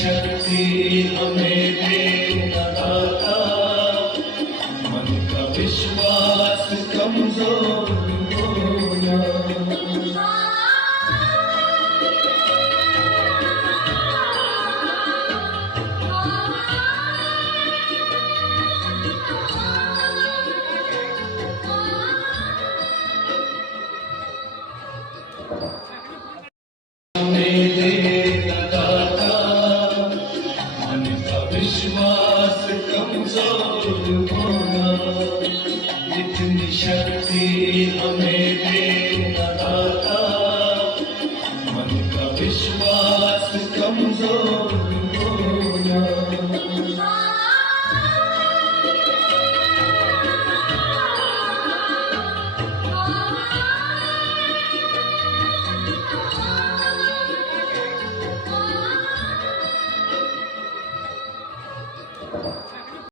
शक्ति हमें देना दाता, मन का विश्वास कमजोर होना। विश्वास कमजोर होना, इतनी शक्ति हमें देना